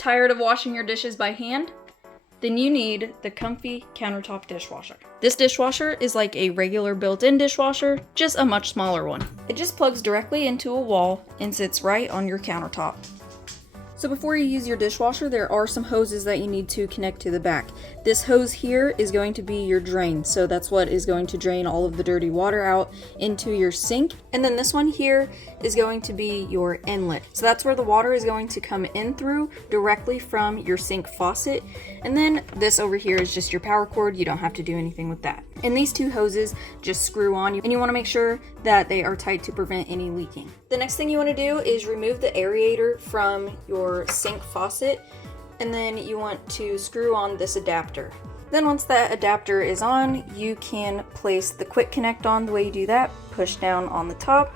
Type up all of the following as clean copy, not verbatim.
Tired of washing your dishes by hand? Then you need the comfy countertop dishwasher. This dishwasher is like a regular built-in dishwasher, just a much smaller one. It just plugs directly into a wall and sits right on your countertop. So before you use your dishwasher, there are some hoses that you need to connect to the back. This hose here is going to be your drain, so that's what is going to drain all of the dirty water out into your sink. And then this one here is going to be your inlet. So that's where the water is going to come in through directly from your sink faucet. And then this over here is just your power cord. You don't have to do anything with that. And these two hoses just screw on, and you want to make sure that they are tight to prevent any leaking. The next thing you want to do is remove the aerator from your sink faucet, and then you want to screw on this adapter. Then once that adapter is on, you can place the quick connect on. The way you do that, push down on the top,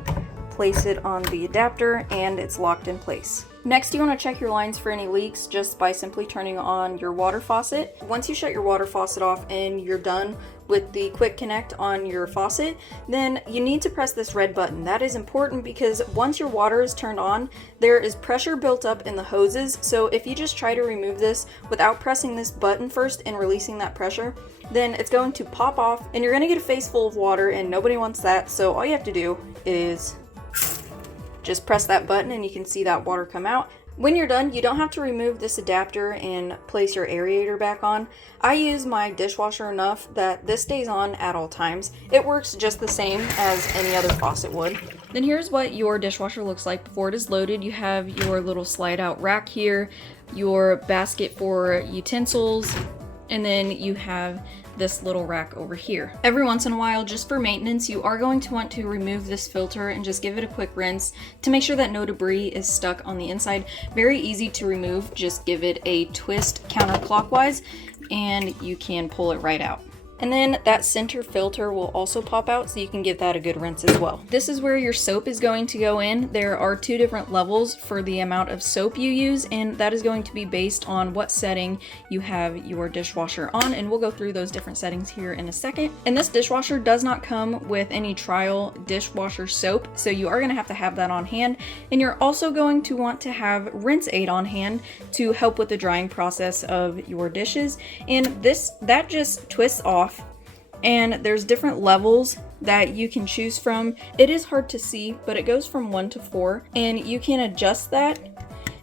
place it on the adapter, and it's locked in place. Next, you want to check your lines for any leaks just by simply turning on your water faucet. Once you shut your water faucet off and you're done with the quick connect on your faucet, then you need to press this red button. That is important because once your water is turned on, there is pressure built up in the hoses. So if you just try to remove this without pressing this button first and releasing that pressure, then it's going to pop off and you're going to get a face full of water, and nobody wants that. So all you have to do is just press that button and you can see that water come out. When you're done, you don't have to remove this adapter and place your aerator back on. I use my dishwasher enough that this stays on at all times. It works just the same as any other faucet would. Then here's what your dishwasher looks like before it is loaded. You have your little slide out rack here, your basket for utensils, and then you have this little rack over here. Every once in a while, just for maintenance, you are going to want to remove this filter and just give it a quick rinse to make sure that no debris is stuck on the inside. Very easy to remove. Just give it a twist counterclockwise and you can pull it right out. And then that center filter will also pop out, so you can give that a good rinse as well. This is where your soap is going to go in. There are two different levels for the amount of soap you use, and that is going to be based on what setting you have your dishwasher on, and we'll go through those different settings here in a second. And this dishwasher does not come with any trial dishwasher soap, so you are going to have that on hand, and you're also going to want to have rinse aid on hand to help with the drying process of your dishes. And that just twists off, and there's different levels that you can choose from. It is hard to see, but it goes from 1 to 4, and you can adjust that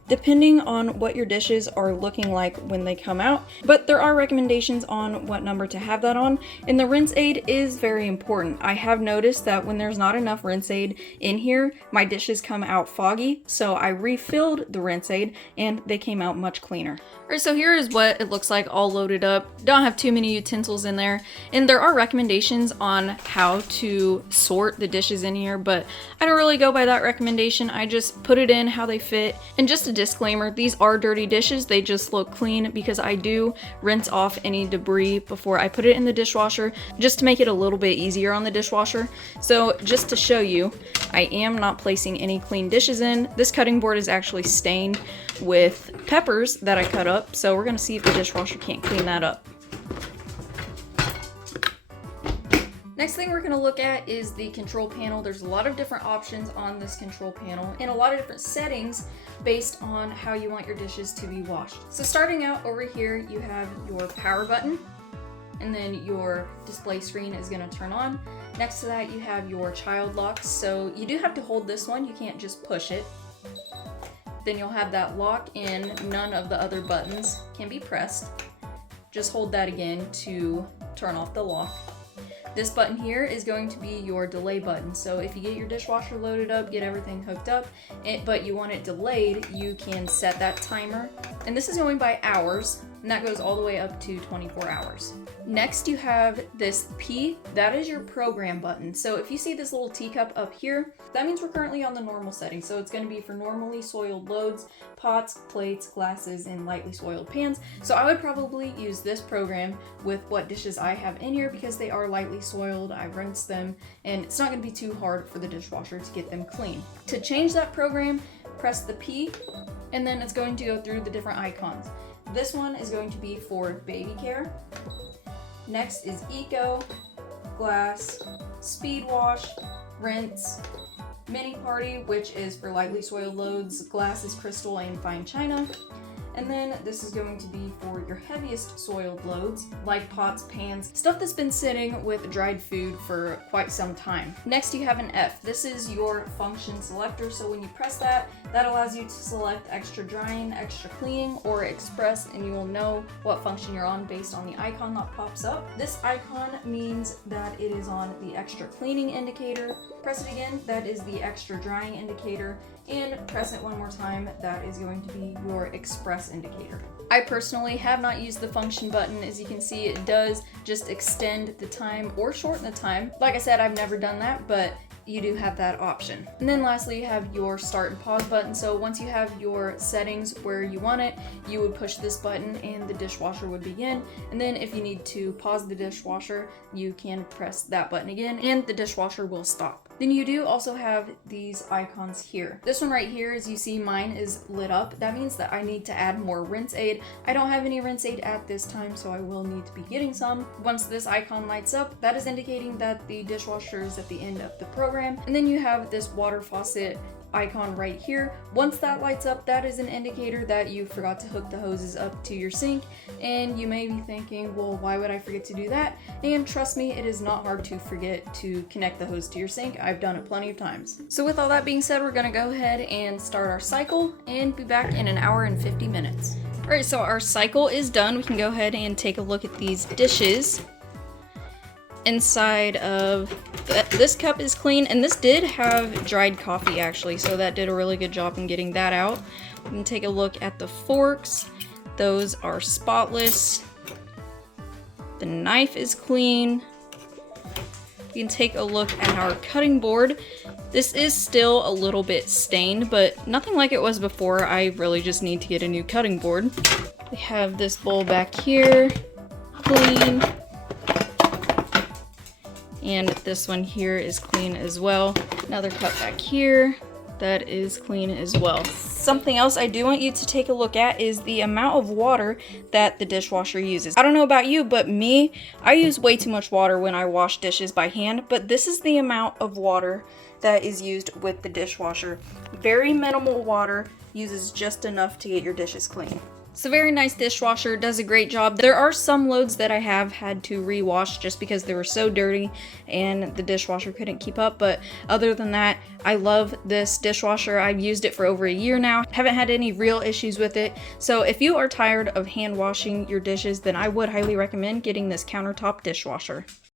depending on what your dishes are looking like when they come out. But there are recommendations on what number to have that on, and the rinse aid is very important. I have noticed that when there's not enough rinse aid in here, my dishes come out foggy, so I refilled the rinse aid and they came out much cleaner. Alright, so here is what it looks like all loaded up. Don't have too many utensils in there, and there are recommendations on how to sort the dishes in here, but I don't really go by that recommendation. I just put it in how they fit. And just a disclaimer, these are dirty dishes. They just look clean because I do rinse off any debris before I put it in the dishwasher, just to make it a little bit easier on the dishwasher. So just to show you, I am not placing any clean dishes in. This cutting board is actually stained with peppers that I cut up, so we're gonna see if the dishwasher can't clean that up. Next thing we're going to look at is the control panel. There's a lot of different options on this control panel and a lot of different settings based on how you want your dishes to be washed. So starting out over here, you have your power button, and then your display screen is going to turn on. Next to that, you have your child locks. So you do have to hold this one. You can't just push it. Then you'll have that lock, and none of the other buttons can be pressed. Just hold that again to turn off the lock. This button here is going to be your delay button. So if you get your dishwasher loaded up, get everything hooked up, but you want it delayed, you can set that timer. And this is going by hours, and that goes all the way up to 24 hours. Next, you have this P, that is your program button. So if you see this little teacup up here, that means we're currently on the normal setting. So it's going to be for normally soiled loads, pots, plates, glasses, and lightly soiled pans. So I would probably use this program with what dishes I have in here because they are lightly soiled. I rinsed them, and it's not going to be too hard for the dishwasher to get them clean. To change that program, press the P, and then it's going to go through the different icons. This one is going to be for baby care. Next is Eco, Glass, Speed Wash, Rinse, Mini Party, which is for lightly soiled loads, Glass is Crystal and Fine China, And then this is going to be for your heaviest soiled loads, like pots, pans, stuff that's been sitting with dried food for quite some time. Next you have an F. This is your function selector, so when you press that, that allows you to select extra drying, extra cleaning, or express, and you will know what function you're on based on the icon that pops up. This icon means that it is on the extra cleaning indicator. Press it again, that is the extra drying indicator, and press it one more time, that is going to be your express indicator. I personally have not used the function button. As you can see, it does just extend the time or shorten the time. Like I said, I've never done that, but you do have that option. And then lastly, you have your start and pause button. So once you have your settings where you want it, you would push this button and the dishwasher would begin. And then if you need to pause the dishwasher, you can press that button again and the dishwasher will stop. Then you do also have these icons here. This one right here, as you see, mine is lit up. That means that I need to add more rinse aid. I don't have any rinse aid at this time, so I will need to be getting some. Once this icon lights up, that is indicating that the dishwasher is at the end of the program. And then you have this water faucet icon right here. Once that lights up, that is an indicator that you forgot to hook the hoses up to your sink, and you may be thinking, well, why would I forget to do that? And trust me, it is not hard to forget to connect the hose to your sink. I've done it plenty of times. So with all that being said, we're gonna go ahead and start our cycle and be back in an hour and 50 minutes. All right, so our cycle is done. We can go ahead and take a look at these dishes. Inside of this cup is clean, and this did have dried coffee actually, so that did a really good job in getting that out. We can take a look at the forks. Those are spotless. The knife is clean. You can take a look at our cutting board. This is still a little bit stained, but nothing like it was before. I really just need to get a new cutting board. We have this bowl back here, clean. And this one here is clean as well. Another cup back here, that is clean as well. Something else I do want you to take a look at is the amount of water that the dishwasher uses. I don't know about you, but me, I use way too much water when I wash dishes by hand, but this is the amount of water that is used with the dishwasher. Very minimal water, uses just enough to get your dishes clean. It's a very nice dishwasher, does a great job. There are some loads that I have had to rewash just because they were so dirty and the dishwasher couldn't keep up, but other than that, I love this dishwasher. I've used it for over a year now. Haven't had any real issues with it. So if you are tired of hand washing your dishes, then I would highly recommend getting this countertop dishwasher.